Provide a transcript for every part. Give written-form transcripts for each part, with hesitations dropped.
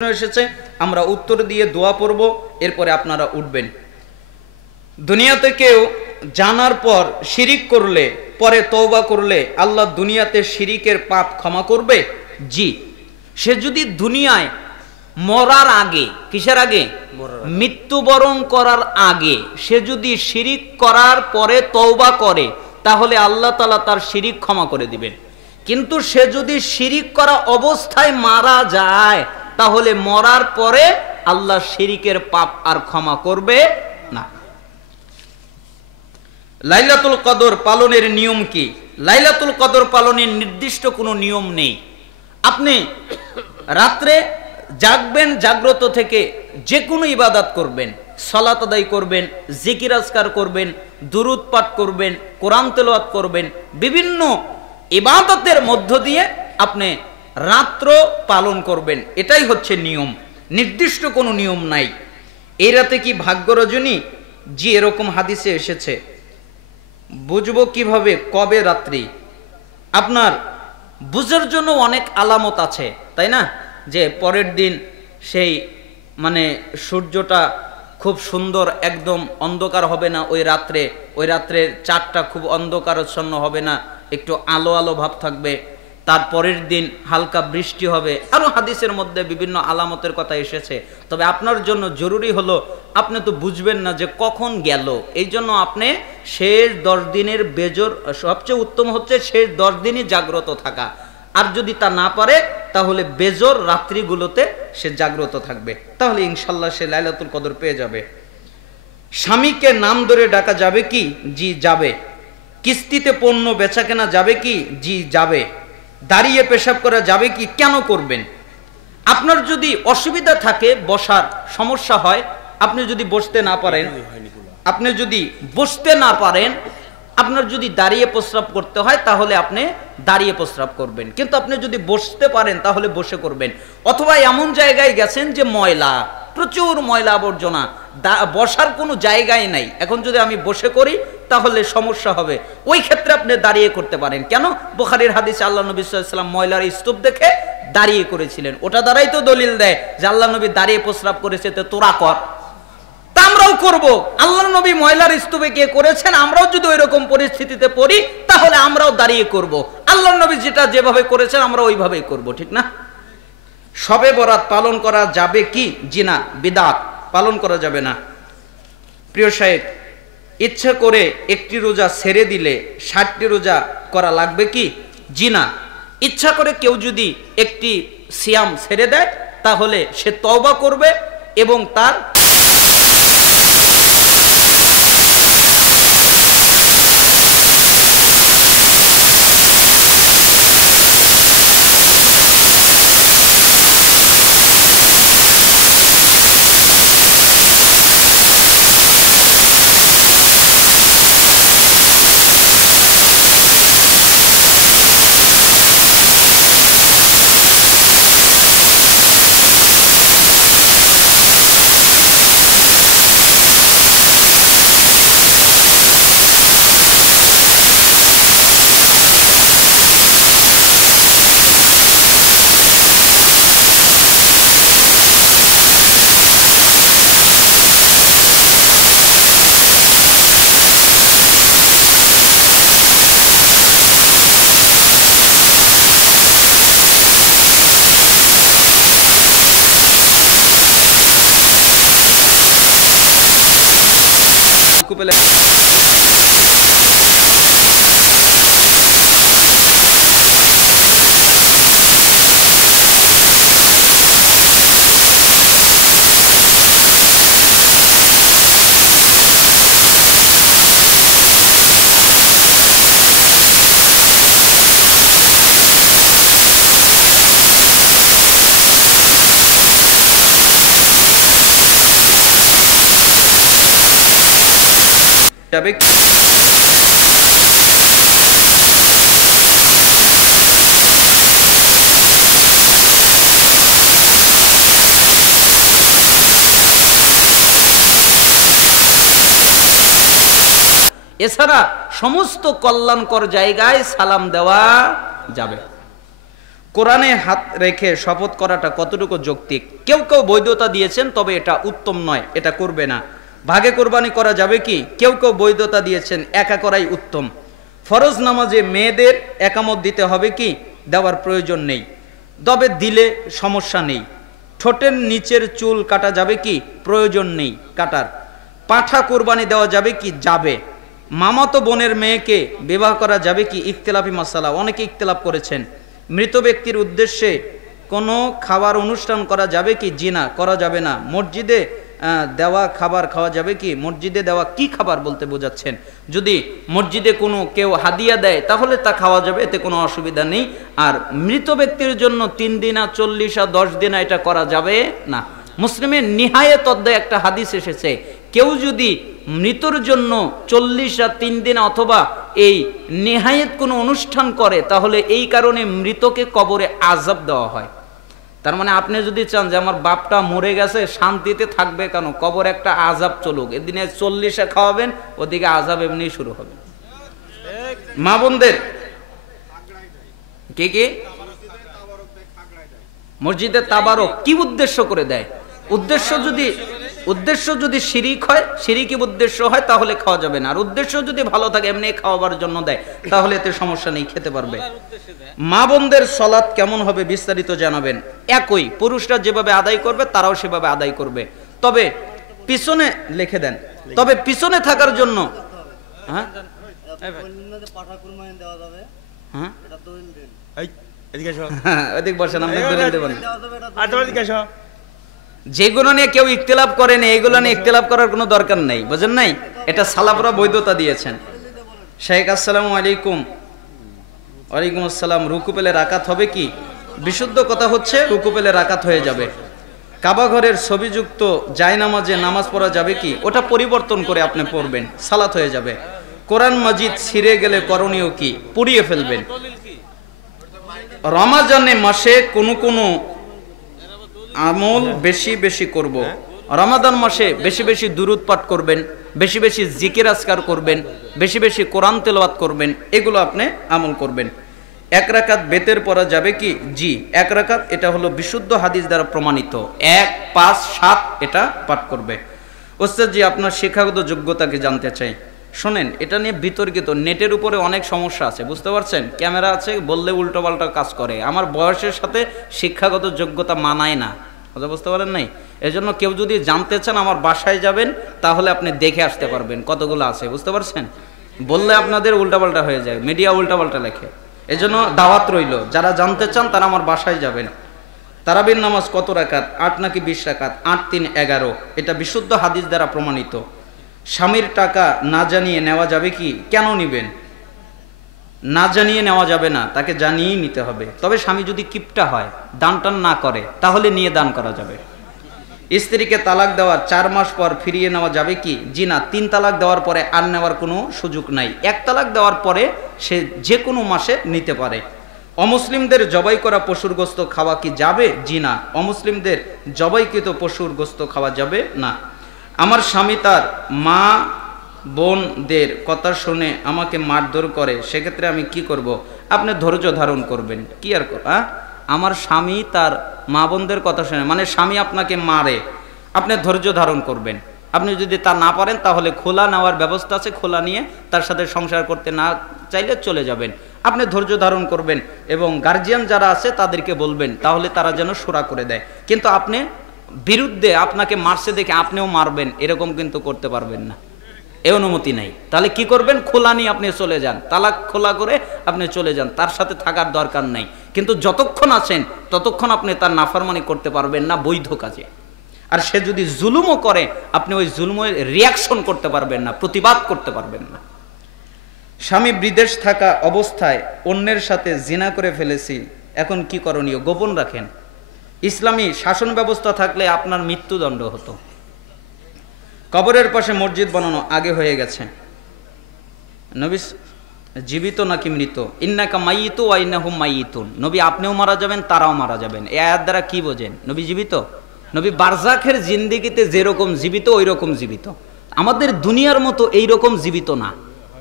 এসেছে, আমরা উত্তর দিয়ে দোয়া পড়ব, এরপরে আপনারা উঠবেন। দুনিয়াতে কেউ জানার পর শিরিক করলে, পরে তওবা করলে আল্লাহ দুনিয়াতে শিরিকের পাপ ক্ষমা করবে? জি। সে যদি দুনিয়ায় মরার আগে, কিসের আগে? মৃত্যুবরণ করার আগে সে যদি শিরিক করার পরে তওবা করে, তাহলে আল্লাহ তাআলা তার শিরিক ক্ষমা করে দিবেন। কিন্তু সে যদি শিরিক করা অবস্থায় মারা যায়, তাহলে মরার পরে আল্লাহ শিরিকের পাপ আর ক্ষমা করবে না। লাইলাতুল কদর পালনের নিয়ম কি? লাইলাতুল কদর পালনের নির্দিষ্ট কোনো নিয়ম নেই। আপনি রাত্রে জাগবেন, জাগ্রত থেকে যে কোনো ইবাদত করবেন, সালাত আদায় করবেন, জিকির আজকার করবেন, দুরূদ পাঠ করবেন, কোরআন তেলাওয়াত করবেন, বিভিন্ন ইবাদতের মধ্য দিয়ে আপনি রাত্র পালন করবেন। এটাই হচ্ছে নিয়ম, নির্দিষ্ট কোনো নিয়ম নাই। এই রাতে কি ভাগ্য রজনী? জি, এরকম হাদিসে এসেছে। বুঝবো কিভাবে কবে রাত্রি? আপনার বুঝার জন্য অনেক আলামত আছে, তাই না? যে পরের দিন সেই সূর্যটা খুব সুন্দর, একদম অন্ধকার হবে না ওই রাত্রের চাঁদটা খুব অন্ধকারাচ্ছন্ন হবে না, একটু আলো আলো ভাব থাকবে। তারপরের দিন হালকা বৃষ্টি হবে। আরো হাদিসের মধ্যে বিভিন্ন আলামতের কথা এসেছে। তবে আপনার জন্য জরুরি হলো, আপনি তো বুঝবেন না যে কখন গেল, এই জন্য আপনি শেষ 10 দিনের বেজর, সবচেয়ে উত্তম হচ্ছে শেষ 10 দিনই জাগ্রত থাকা। আর যদি তা না পারে, তাহলে বেজর রাত্রিগুলোতে সে জাগ্রত থাকবে, তাহলে ইনশাল্লাহ সে লাইলাতুল কদর পেয়ে যাবে। স্বামীকে নাম ধরে ডাকা যাবে কি? জি যাবে। কিস্তিতে পণ্য বেচা কেনা যাবে কি? জি যাবে। দাঁড়িয়ে পেশাব করা যাবে কি? কেন করবেন? আপনার যদি অসুবিধা থাকে, বসার সমস্যা হয়, আপনি যদি বসতে না পারেন, আপনার যদি দাঁড়িয়ে প্রস্রাব করতে হয়, তাহলে আপনি দাঁড়িয়ে প্রস্রাব করবেন। কিন্তু আপনি যদি বসতে পারেন, তাহলে বসে করবেন। অথবা এমন জায়গায় গেছেন যে ময়লা, প্রচুর ময়লা আবর্জনা, বসার কোনো জায়গায় নাই, এখন যদি আমি বসে করি তাহলে সমস্যা হবে, ওই ক্ষেত্রে আপনি দাঁড়িয়ে করতে পারেন। কেন? বুখারীর হাদিসে আল্লাহ নবী সাল্লাল্লাহু আলাইহি ওয়াসাল্লাম ময়লার স্তূপ দেখে দাঁড়িয়ে করেছিলেন। ওটা দ্বারাই তো দলিল দেয় যে আল্লাহ নবী দাঁড়িয়ে প্রস্রাব করেছে, তো তোরা কর, তা আমরাও করব। আল্লাহ নবী ময়লার স্তূপে গিয়ে করেছেন, আমরাও যদি ওই রকম পরিস্থিতিতে পড়ি, তাহলে আমরাও দাঁড়িয়ে করব। আল্লাহ নবী যেভাবে করেছেন আমরা ওইভাবেই করব, ঠিক না? শবে বরাত পালন করা যাবে কি? জি না, বিদআত, পালন করা যাবে না। প্রিয় সাহেব, ইচ্ছা করে একটি রোজা ছেড়ে দিলে 60টি রোজা করা লাগবে কি? জি না। ইচ্ছা করে কেউ যদি একটি সিয়াম ছেড়ে দেয়, তাহলে সে তওবা করবে এবং তার পেলে যাবে। এছাড়া সমস্ত কল্যাণকর জায়গায় সালাম দেওয়া যাবে। কোরআনে হাত রেখে শপথ করাটা কতটুকু যৌক্তিক? কেউ কেউ বৈধতা দিয়েছেন, তবে এটা উত্তম নয়, এটা করবে না। ভাগে কোরবানি করা যাবে কি? কেউ কেউ বৈধতা দিয়েছেন, একা করাই উত্তম। ফরজ নামাজে মেয়েদের একামত দিতে হবে কি? দেওয়ার প্রয়োজন নেই, তবে দিলে সমস্যা নেই। ঠোঁটের নিচের চুল কাটা যাবে কি? প্রয়োজন নেই কাটার। পাঠা কোরবানি দেওয়া যাবে কি? যাবে। মামাতো বোনের মেয়েকে বিবাহ করা যাবে কি? ইখতিলাফি মাসালা, অনেকে ইখতিলাফ করেছেন। মৃত ব্যক্তির উদ্দেশ্যে কোনো খাবার অনুষ্ঠান করা যাবে কি? জি না, করা যাবে না। মসজিদে দেওয়া খাবার খাওয়া যাবে কি? মসজিদে দেওয়া কি খাবার বলতে বোঝাচ্ছেন? যদি মসজিদে কোনো কেউ হাদিয়া দেয় তাহলে তা খাওয়া যাবে, এতে কোনো অসুবিধা নেই। আর মৃত ব্যক্তির জন্য 3 দিনা 40 10 দিনা এটা করা যাবে না। মুসলিমের নিহায়াত অধ্যায়ে একটা হাদিস এসেছে, কেউ যদি মৃতর জন্য 40 আর 3 দিন অথবা এই নিহায়াত কোনো অনুষ্ঠান করে, তাহলে এই কারণে মৃতকে কবরে আযাব দেওয়া হয়। তার মানে আপনি যদি চান যে আমার বাপটা মরে গেছে, শান্তিতে থাকবে কেন, কবর একটা আযাব চলুক, এদিনে 40-এ খাওয়াবেন, ওদিকে আযাব এমনি শুরু হবে। মা বোনদের কি কি মসজিদে তাবারক কি উদ্দেশ্য করে দেয়? উদ্দেশ্য যদি শিরিক হয়, শিরিকি উদ্দেশ্য হয়, তাহলে খাওয়া যাবে না। আর উদ্দেশ্য যদি ভালো থাকে, এমনি খাওয়াবার জন্য দেয়, তাহলে এতে সমস্যা নেই, খেতে পারবে। মা বোনদের সালাত কেমন হবে বিস্তারিত জানাবেন। একই, পুরুষরা যেভাবে আদায় করবে তারাও সেভাবে আদায় করবে। তবে পিছনে লিখে দেন, তবে পিছনে থাকার জন্য হ্যাঁ যেগুলো নিয়ে কেউ ইখতিলাফ করেন, এইগুলো নিয়ে ইখতিলাফ করার কোনো দরকার নেই, বুঝেন নাই? এটা সালাফরা বৈধতা দিয়েছেন। শেখ আসসালামু আলাইকুম। ওয়ালাইকুম আসসালাম। রুকু পেলে রাকাত হবে কি? বিশুদ্ধ কথা হচ্ছে রুকু পেলে রাকাত হয়ে যাবে। কাবা ঘরের ছবিযুক্ত জায়নামাজে নামাজ পড়া যাবে কি? ওটা পরিবর্তন করে আপনি পড়বেন, সালাত হয়ে যাবে। কোরআন মাজিদ ছিঁড়ে গেলে করণীয় কি? পুড়িয়ে ফেলবেন। রমজানে মাসে কোন আমল বেশি বেশি করব। রমাদান মাসে বেশি বেশি দুরূদ পাঠ করবেন, বেশি বেশি জিকির আজকার করবেন, বেশি বেশি কোরআন তেলাওয়াত করবেন, এগুলো আপনি আমল করবেন। 1 রাকাত বেতের পড়া যাবে কি? জি, 1 রাকাত, এটা হলো বিশুদ্ধ হাদিস দ্বারা প্রমাণিত। 1 5 7 এটা পাঠ করবে। ওস্তাদ জি, আপনার শিক্ষাগত যোগ্যতাকে জানতে চাই। শোনেন, এটা নিয়ে বিতর্কিত, নেটের উপরে অনেক সমস্যা আছে, বুঝতে পারছেন? ক্যামেরা আছে, বললে উল্টো পাল্টা কাজ করে। আমার বয়সের সাথে শিক্ষাগত যোগ্যতা মানায় না, কথা বুঝতে পারেন নাই? এজন্য কেউ যদি জানতে চান আমার বাসায় যাবেন, তাহলে আপনি দেখে আসতে পারবেন কতগুলো আছে, বুঝতে পারছেন? বললে আপনাদের উল্টাপাল্টা হয়ে যায়, মিডিয়া উল্টাপাল্টা লেখে। এজন্য দাওয়াত রইল, যারা জানতে চান তারা আমার বাসায় যাবেন। তারাবির নামাজ কত রাকাত? 8 নাকি 20 রাকাত? 8 3 11, এটা বিশুদ্ধ হাদিস দ্বারা প্রমাণিত। স্বামীর টাকা না জানিয়ে নেওয়া যাবে কি? কেন নিবেন? না জানিয়ে নেওয়া যাবে না, তাকে জানিয়েই নিতে হবে। তবে স্বামী যদি কিপটা হয়, দান টান না করে, তাহলে নিয়ে দান করা যাবে। স্ত্রীকে তালাক দেওয়ার 4 মাস পর ফিরিয়ে নেওয়া যাবে কি? জি না, 3 তালাক দেওয়ার পরে আর নেওয়ার কোনো সুযোগ নাই। 1 তালাক দেওয়ার পরে সে যে কোনো মাসে নিতে পারে। অমুসলিমদের জবাই করা পশুর গোস্ত খাওয়া কি যাবে? জি না, অমুসলিমদের জবাইকৃত পশুর গোস্ত খাওয়া যাবে না। আমার স্বামী তার মা বোনদের কথা শুনে আমাকে মারধর করে, সেক্ষেত্রে আমি কি করব? আপনি ধৈর্য ধারণ করবেন। কি আর আমার স্বামী তার মা বোনদের কথা শুনে, মানে স্বামী আপনাকে মারে, আপনি ধৈর্য ধারণ করবেন। আপনি যদি তা না পারেন, তাহলে খোলা নেওয়ার ব্যবস্থা আছে, খোলা নিয়ে তার সাথে সংসার করতে না চাইলে চলে যাবেন। আপনি ধৈর্য ধারণ করবেন এবং গার্জিয়ান যারা আছে তাদেরকে বলবেন, তাহলে তারা যেন সুরা করে দেয়। কিন্তু আপনি বিরুদ্ধে আপনাকে মারছে দেখে আপনিও মারবেন, এরকম কিন্তু করতে পারবেন না, এই অনুমতি নাই। তাহলে কি করবেন? খোলা নিয়ে আপনি চলে যান, তালাক খোলা করে আপনি চলে যান, তার সাথে থাকার দরকার নাই। কিন্তু যতক্ষণ আছেন ততক্ষণ আপনি তার নাফরমানি করতে পারবেন না বৈধ কাজে। আর সে যদি জুলুমও করে, আপনি ওই জুলুমের রিয়াকশন করতে পারবেন না, প্রতিবাদ করতে পারবেন না। স্বামী বিদেশ থাকা অবস্থায় অন্যের সাথে জিনা করে ফেলেছি, এখন কি করণীয়? গোপন রাখেন। ইসলামী শাসন ব্যবস্থা থাকলে আপনার মৃত্যুদণ্ড হতো। কবরের পাশে মসজিদ বানানো আগে হয়ে গেছে। নবী জীবিত নাকি মৃত? ইন্নাকা মাইয়িতু ওয়া ইন্নাহুম মাইয়িতুন। নবী আপনিও মারা যাবেন, তারাও মারা যাবেন। এই আয়াত দ্বারা কি বোঝেন? নবী জীবিত? নবী বারজাখের জিন্দেগিতে যেরকম জীবিত ওই রকম জীবিত, আমাদের দুনিয়ার মতো এই রকম জীবিত না।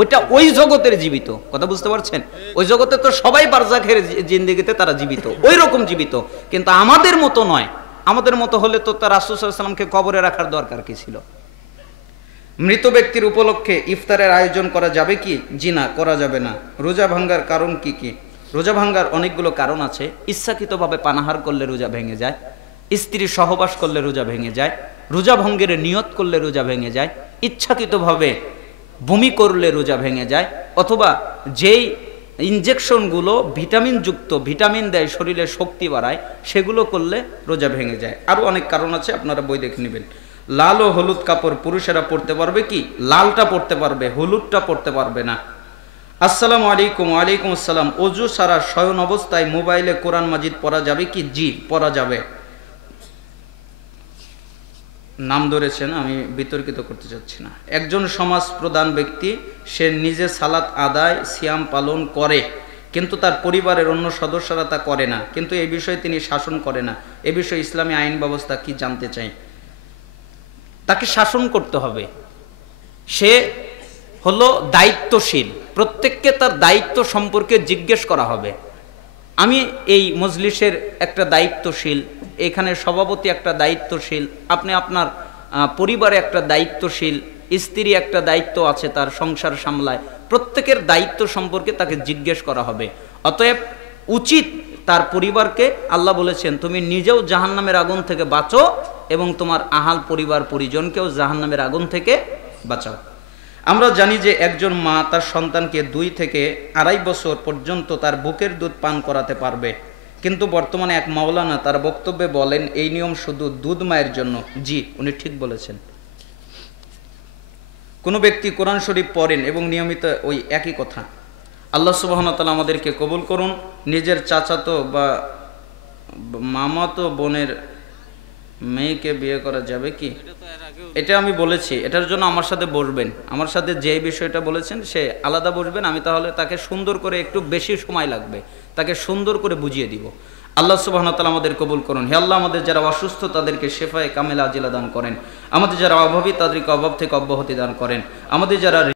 ওইটা ওই জগতের জীবিত, কথা বুঝতে পারছেন? ওই জগতে তো সবাই বারজাখের জিন্দেগিতে তারা জীবিত, ওই রকম জীবিত, কিন্তু আমাদের মতো নয়। আমাদের মতো হলে তো তার রাসূল সাল্লাল্লাহু আলাইহি ওয়াসাল্লামকে কবরে রাখার দরকার কি ছিল? মৃত ব্যক্তির উপলক্ষে ইফতারের আয়োজন করা যাবে কি? জি না, করা যাবে না। রোজা ভাঙ্গার কারণ কি কি? রোজা ভাঙ্গার অনেকগুলো কারণ আছে। ইচ্ছাকৃতভাবে পানাহার করলে রোজা ভেঙে যায়, স্ত্রী সহবাস করলে রোজা ভেঙে যায়, রোজা ভঙ্গের নিয়ত করলে রোজা ভেঙে যায়, ইচ্ছাকৃতভাবে বমি করলে রোজা ভেঙে যায়, অথবা যেই ইনজেকশনগুলো ভিটামিনযুক্ত, ভিটামিন দেয়, শরীরে শক্তি বাড়ায়, সেগুলো করলে রোজা ভেঙে যায়। আরও অনেক কারণ আছে, আপনারা বই দেখে নেবেন। লাল ও হলুদ কাপড় পুরুষেরা পরতে পারবে কি? লালটা পরতে পারবে, হলুদটা পরতে পারবে না। আসসালামু আলাইকুম। ওয়ালাইকুম আসসালাম। অজু সারা শয়ন অবস্থায় মোবাইলে কোরআন মাজিদ পড়া যাবে কি? জি, পড়া যাবে। নাম ধরেছেন, আমি বিতর্কিত করতে চাচ্ছি না। একজন সমাজ প্রধান ব্যক্তি, সে নিজে সালাত আদায়, সিয়াম পালন করে, কিন্তু তার পরিবারের অন্য সদস্যরা তা করে না, কিন্তু এই বিষয়ে তিনি শাসন করে না। এ বিষয়ে ইসলামী আইন ব্যবস্থা কি জানতে চাই? তাকে শাসন করতে হবে। সে হলো দায়িত্বশীল, প্রত্যেককে তার দায়িত্ব সম্পর্কে জিজ্ঞেস করা হবে। আমি এই মজলিসের একটা দায়িত্বশীল, এখানে সভাপতি একটা দায়িত্বশীল, আপনি আপনার পরিবারে একটা দায়িত্বশীল, স্ত্রী একটা দায়িত্ব আছে, তার সংসার সামলায়, প্রত্যেকের দায়িত্ব সম্পর্কে তাকে জিজ্ঞেস করা হবে। অতএব উচিত তার পরিবারকে, আল্লাহ বলেছেন তুমি নিজেও জাহান্নামের আগুন থেকে বাঁচো এবং তোমার আহাল পরিবার পরিজনকেও জাহান্নামের আগুন থেকে বাঁচাও। আমরা জানি যে একজন মা তার সন্তানকে 2 থেকে 2.5 বছর পর্যন্ত তার বুকের দুধ পান করাতে পারবে, কিন্তু বর্তমানে এক মাওলানা তার বক্তব্যে বলেন এই নিয়ম শুধু দুধ মায়ের জন্য। জি, উনি ঠিক বলেছেন। কোনো ব্যক্তি কোরআন শরীফ পড়েন এবং নিয়মিত ওই একই কথা। আল্লাহ সুবহানাহু ওয়া তাআলা আমাদেরকে কবুল করুন। নিজের চাচাতো বা মামাতো বোনের মেয়েকে বিয়ে করা যাবে কি? এটা আমি বলেছি, এটার জন্য আমার সাথে বসবেন, আমার সাথে যে বিষয়টা বলেছেন সে আলাদা বসবেন, আমি তাহলে তাকে সুন্দর করে, একটু বেশি সময় লাগবে, তাকে সুন্দর করে বুঝিয়ে দিব। আল্লাহ সুবহানাহু ওয়া তাআলা আমাদের কবুল করুন। হে আল্লাহ, আমাদের যারা অসুস্থ তাদেরকে শেফায়ে কামেলা আজিলা দান করেন, আমাদের যারা অভাবী তাদেরকে অভাব থেকে অব্যাহতি দান করেন, আমাদের যারা